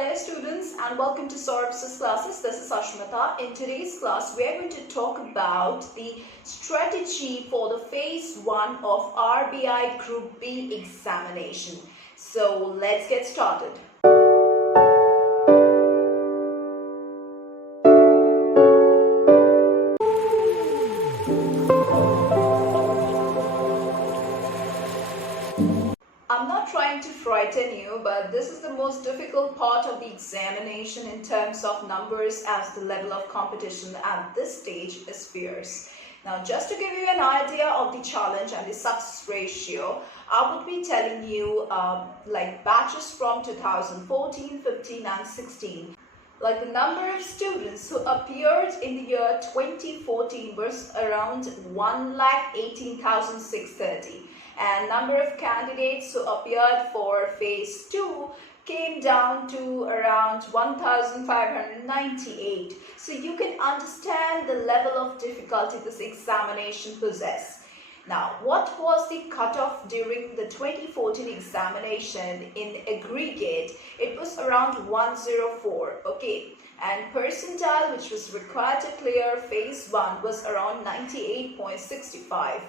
Hello students and welcome to Saurabh's classes. This is Ashmita. In today's class, we are going to talk about the strategy for the phase 1 of RBI Group B examination. So let's get started. I'm not trying to frighten you, but this is the most difficult part of the examination in terms of numbers, as the level of competition at this stage is fierce. Now, just to give you an idea of the challenge and the success ratio, I would be telling you like batches from 2014, 15 and 16. Like the number of students who appeared in the year 2014 was around 1,18,630. And number of candidates who appeared for phase 2 came down to around 1,598. So you can understand the level of difficulty this examination possesses. Now, what was the cutoff during the 2014 examination in aggregate? It was around 104, okay. And percentile which was required to clear phase 1 was around 98.65.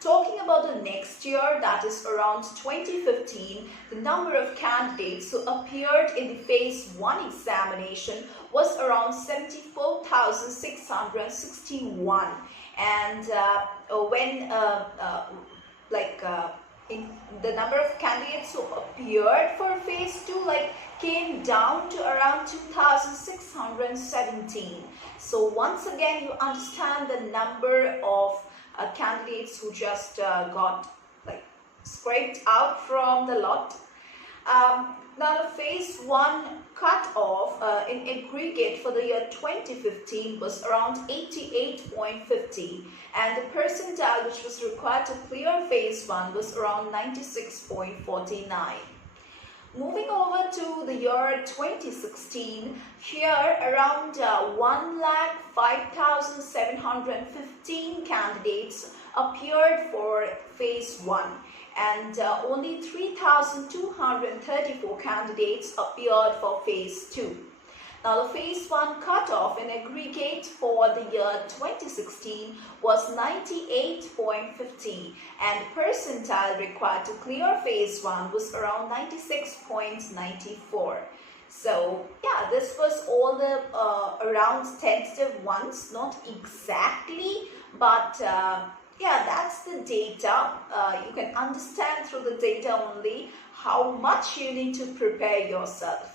Talking about the next year, that is around 2015, the number of candidates who appeared in the phase 1 examination was around 74,661. And in the number of candidates who appeared for phase 2 came down to around 2,617. So once again, you understand the number of candidates who just got scraped out from the lot. Now the phase 1 cutoff in aggregate for the year 2015 was around 88.50, and the percentile which was required to clear phase 1 was around 96.49. Moving over to the year 2016, here around 1,05,715 candidates appeared for phase 1 and only 3,234 candidates appeared for phase 2. Now the phase 1 cutoff in aggregate for the year 2016 was 98.50 and percentile required to clear phase 1 was around 96.94. So yeah, this was all the around tentative ones, not exactly, but yeah, that's the data. You can understand through the data only how much you need to prepare yourself.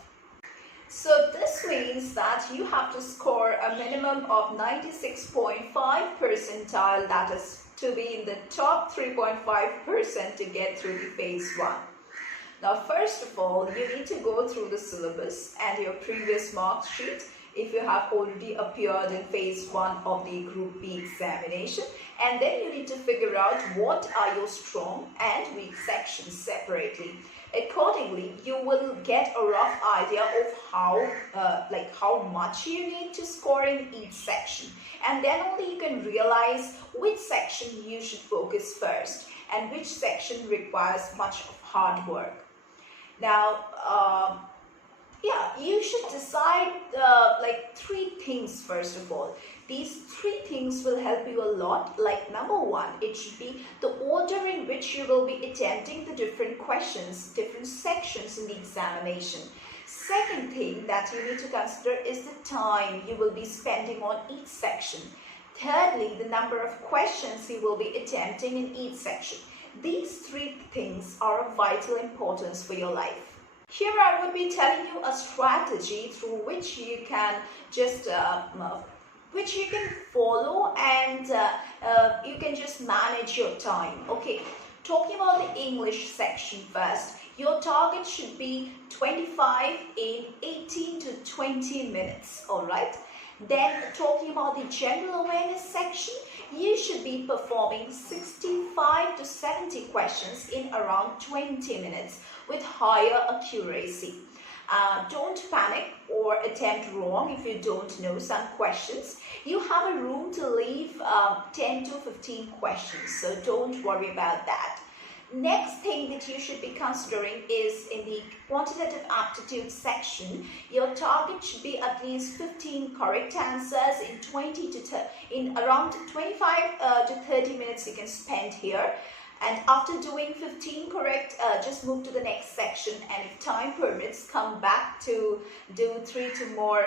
So this means that you have to score a minimum of 96.5 percentile, that is to be in the top 3.5% to get through the phase 1. Now first of all, you need to go through the syllabus and your previous mark sheet if you have already appeared in phase 1 of the Group B examination, and then you need to figure out what are your strong and weak sections separately. Accordingly, you will get a rough idea of how much you need to score in each section, and then only you can realize which section you should focus first and which section requires much of hard work. Now, yeah, you should decide 3 things first of all. These 3 things will help you a lot. Like number 1, it should be the order in which you will be attempting the different questions, different sections in the examination. Second thing that you need to consider is the time you will be spending on each section. Thirdly, the number of questions you will be attempting in each section. These 3 things are of vital importance for your life. Here I would be telling you a strategy through which you can just follow, and you can just manage your time. Okay, talking about the English section first, your target should be 25 in 18 to 20 minutes, all right? Then talking about the general awareness section, you should be performing 65 to 70 questions in around 20 minutes with higher accuracy. Don't panic or attempt wrong if you don't know some questions. You have a room to leave 10 to 15 questions, so don't worry about that. Next thing that you should be considering is in the quantitative aptitude section, your target should be at least 15 correct answers in around 25 to 30 minutes you can spend here. And after doing 15 correct, just move to the next section, and if time permits, come back to do 3 to more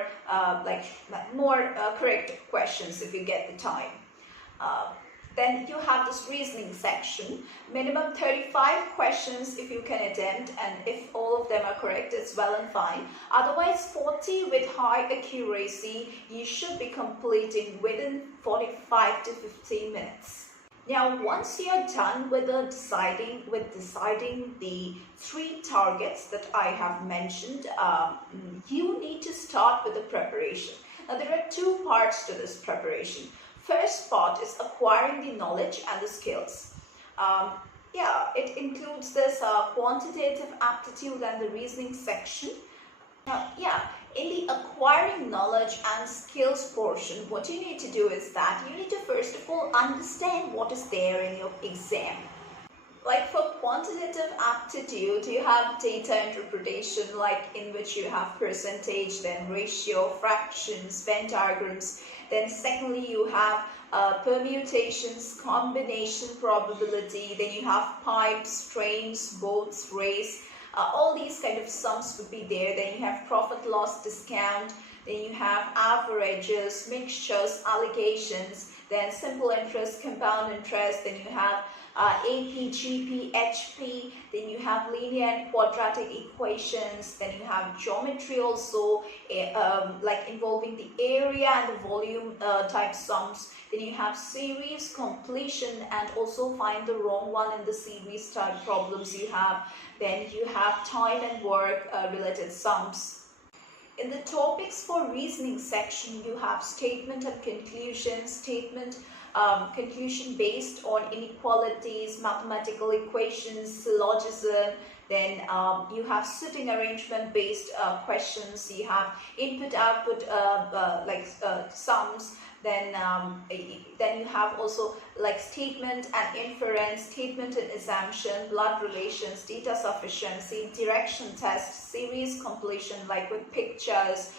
correct questions if you get the time. Then you have this reasoning section, minimum 35 questions if you can attempt, and if all of them are correct, it's well and fine. Otherwise, 40 with high accuracy, you should be completing within 45 to 15 minutes. Now, once you're done with deciding the 3 targets that I have mentioned, you need to start with the preparation. Now, there are 2 parts to this preparation. First part is acquiring the knowledge and the skills. It includes this quantitative aptitude and the reasoning section. In the acquiring knowledge and skills portion, what you need to do is that you need to first of all understand what is there in your exam. Like for quantitative aptitude, you have data interpretation, like in which you have percentage, then ratio, fractions, Venn diagrams. Then secondly, you have permutations, combination probability. Then you have pipes, trains, boats, race. All these kind of sums would be there. Then you have profit loss discount. Then you have averages, mixtures, allocations. Then simple interest, compound interest. Then you have AP, GP, HP. Then you have linear and quadratic equations. Then you have geometry also, like involving the area and the volume type sums. Then you have series completion, and also find the wrong one in the series type problems you have. Then you have time and work related sums. In the topics for reasoning section, you have statement and conclusion, conclusion based on inequalities, mathematical equations, syllogism. Then you have sitting arrangement based questions. You have input output sums. Then you have also like statement and inference, statement and assumption, blood relations, data sufficiency, direction test, series completion like with pictures.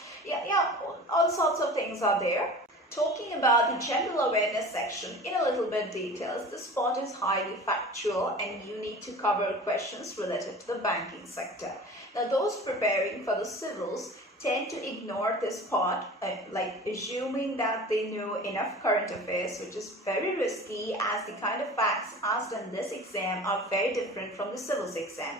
All sorts of things are there. Talking about the general awareness section in a little bit details, this part is highly factual and you need to cover questions related to the banking sector. Now, those preparing for the civils tend to ignore this part, like assuming that they know enough current affairs, which is very risky as the kind of facts asked in this exam are very different from the civils exam.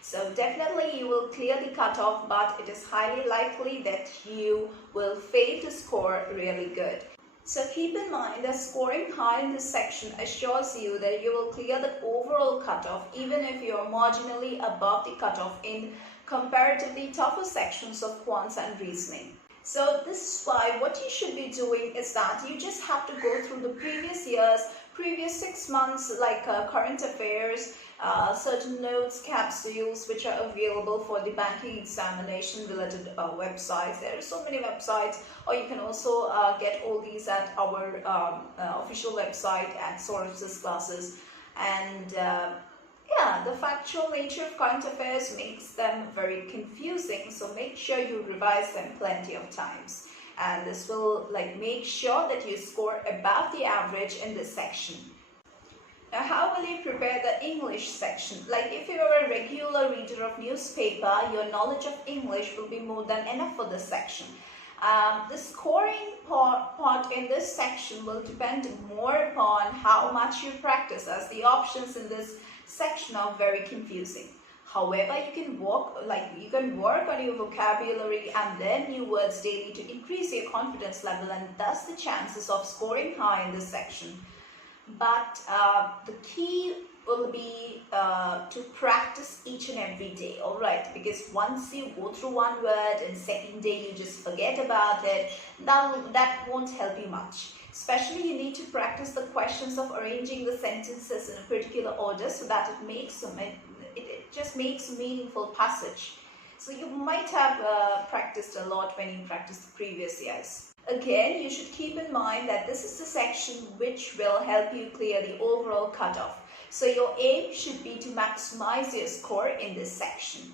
So definitely you will clear the cutoff, but it is highly likely that you will fail to score really good. So keep in mind that scoring high in this section assures you that you will clear the overall cutoff even if you are marginally above the cutoff in comparatively tougher sections of quants and reasoning. So this is why what you should be doing is that you just have to go through the previous 6 months like current affairs, certain notes, capsules which are available for the banking examination related websites. There are so many websites, or you can also get all these at our official website at Sources Classes. And the factual nature of current affairs makes them very confusing, so make sure you revise them plenty of times, and this will make sure that you score above the average in this section. Now, how will you prepare the English section? Like if you are a regular reader of newspaper, your knowledge of English will be more than enough for this section. The scoring part in this section will depend more upon how much you practice, as the options in this section are very confusing. However, you can work on your vocabulary and learn new words daily to increase your confidence level, and thus the chances of scoring high in this section. But the key will be to practice each and every day, alright? Because once you go through one word and second day you just forget about it, that won't help you much. Especially you need to practice the questions of arranging the sentences in a particular order so that it just makes a meaningful passage. So you might have practiced a lot when you practiced the previous years. Again, you should keep in mind that this is the section which will help you clear the overall cutoff. So your aim should be to maximize your score in this section.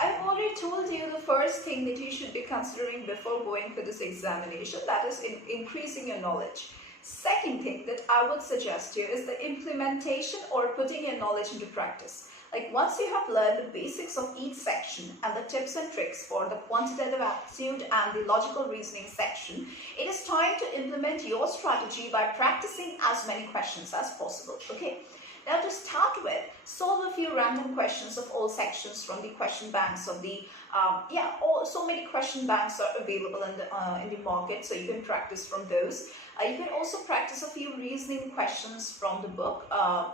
I've already told you the first thing that you should be considering before going for this examination, that is increasing your knowledge. Second thing that I would suggest you is the implementation or putting your knowledge into practice. Like once you have learned the basics of each section and the tips and tricks for the quantitative aptitude and the logical reasoning section, it is time to implement your strategy by practicing as many questions as possible. Okay. Now to start with, solve a few random questions of all sections from the question banks of the, so many question banks are available in the market, so you can practice from those. You can also practice a few reasoning questions from the book,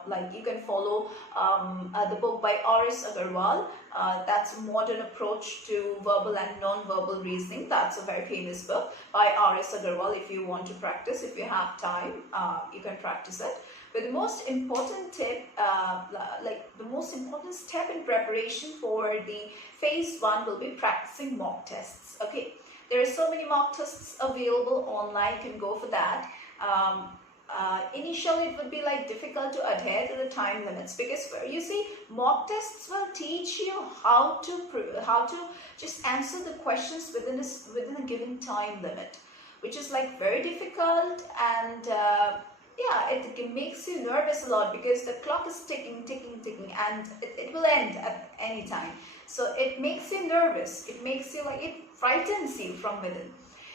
like you can follow the book by R.S. Agarwal, that's a modern approach to verbal and non-verbal reasoning. That's a very famous book by R.S. Agarwal. If you want to practice, if you have time, you can practice it. But the most important tip, the most important step in preparation for the phase 1 will be practicing mock tests. Okay, there are so many mock tests available online. You can go for that. Initially, it would be like difficult to adhere to the time limits, because you see, mock tests will teach you how to just answer the questions within a given time limit, which is like very difficult, and it makes you nervous a lot, because the clock is ticking, and it will end at any time. So it makes you nervous. It makes you like, it frightens you from within.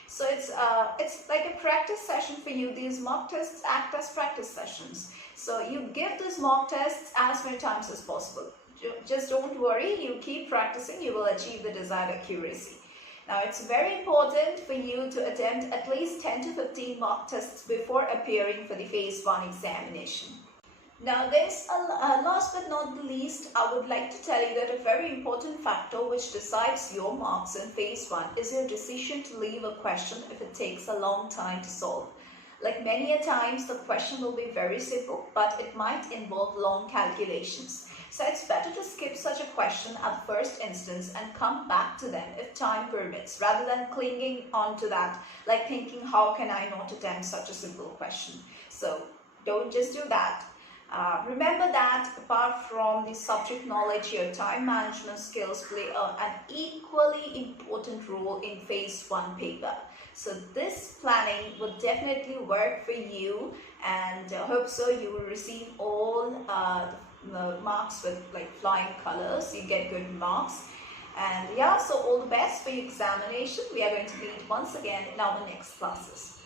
So it's like a practice session for you. These mock tests act as practice sessions. So you give these mock tests as many times as possible. Just don't worry. You keep practicing. You will achieve the desired accuracy. Now, it's very important for you to attempt at least 10 to 15 mock tests before appearing for the phase 1 examination. Now, there's last but not the least, I would like to tell you that a very important factor which decides your marks in phase 1 is your decision to leave a question if it takes a long time to solve. Like many a times, the question will be very simple, but it might involve long calculations. So it's better to skip such a question at the first instance and come back to them if time permits, rather than clinging on to that, like thinking, how can I not attempt such a simple question? So don't just do that. Remember that apart from the subject knowledge, your time management skills play an equally important role in phase 1 paper. So this planning will definitely work for you, and I hope so you will receive all the marks with like flying colors. You get good marks, and so all the best for your examination. We are going to meet once again in our next classes.